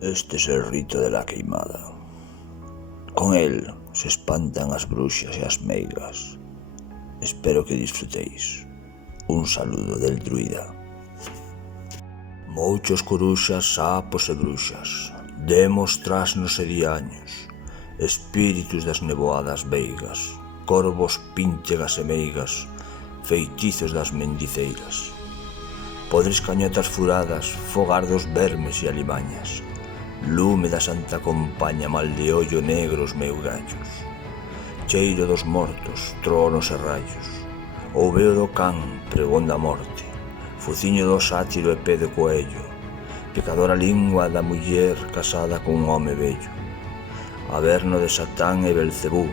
Este es el rito de la queimada. Con él se espantan as bruxas e as meigas. Espero que disfrutéis. Un saludo del druida. Mouchos coruxas, sapos e bruxas, demos trasnos e diaños, espíritus das neboadas veigas, corvos, pínchegas e meigas, feitizos das mendiceiras. Podres cañotas furadas, fogar dos vermes e alimañas, lume da santa compaña, mal de ollo negros meus gallos, cheiro dos mortos, tronos e rayos, ouveo do can, pregón da morte, fuciño do sátiro e pé de coello, pecadora lingua da muller casada con un home vello, averno de Satán e Belcebú,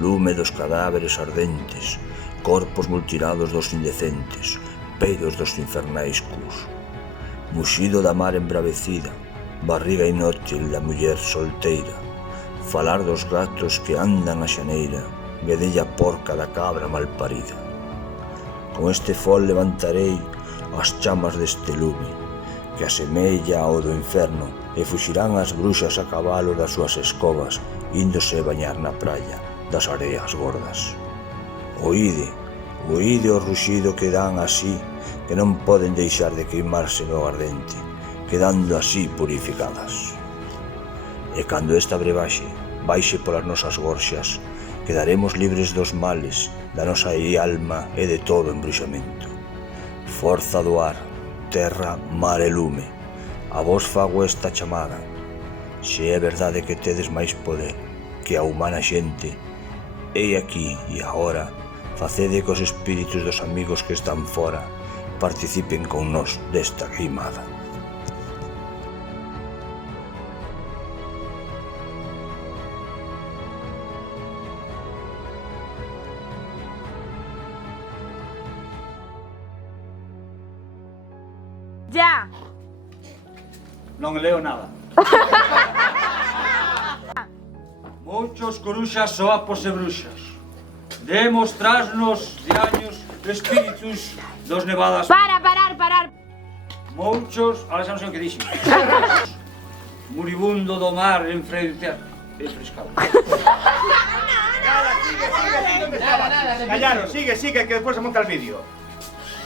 lume dos cadáveres ardentes, corpos mutilados dos indecentes, peidos dos infernais cus, muxido da mar embravecida, barriga inútil da muller solteira, falar dos gatos que andan a xaneira, vedella porca da cabra malparida. Con este fol levantarei as chamas deste lume, que asemella ao do inferno, e fuxirán as bruxas a cabalo das súas escobas, índose bañar na praia das areas gordas. Oíde o ruxido que dan así, que non poden deixar de queimarse no ardente, quedando así purificadas. E cando esta brebaxe baixe polas nosas gorxas, quedaremos libres dos males, da nosa alma e de todo embruxamento. Forza do ar, terra, mar e lume, a vos fago esta chamada. Se é verdade que tedes máis poder que a humana xente, ei aquí e agora, facede que os espíritus dos amigos que están fora participen con nós desta queimada. Ya. Non leo nada. Muchos coruxas, soapos e bruxas, demos trasnos de años espíritus dos nevadas. Parar. Muchos, ahora xa non sei o que dixen. Moribundo do mar en frente a... frescado. Callaron, sigue, que despois se monta el vídeo.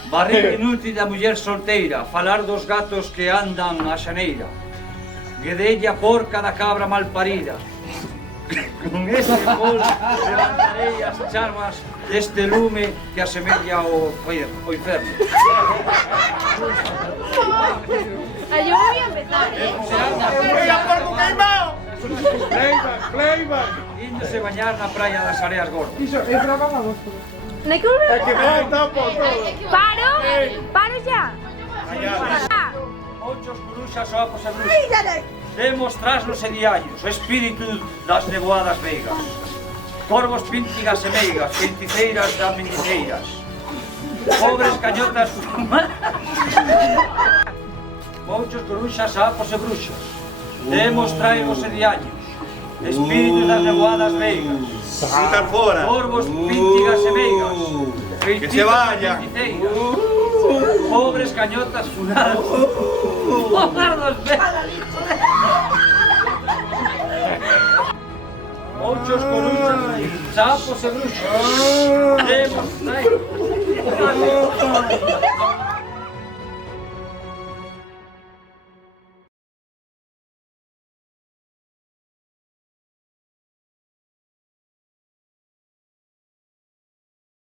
Barriga inútil da muller solteira, falar dos gatos que andan a xaneira, guedella porca da cabra malparida. Con este fol levantarei as charmas deste lume que asemella ao inferno. Yo voy a empezar, ¡Venga, porco queimado! Playback. Índose bañar na praia das areas gordas. No hay que volver. Hay que falta por todo. Paro ya. Muchos coruxas, soapos e bruxas, demos trasnos e diaños, espíritu das neboadas veigas, corvos, píntigas e meigas, feiticeiras das mendiceiras, pobres cañotas muchos coruxas, sapos e bruxas, demos traigos e diaños, espíritu das neboadas veigas, Sacar fora. corvos, píntigas e meigas, Que se vaya. Pobres cañotas funadas. Pobres muchos coruxas, sapos e bruxas. Demos,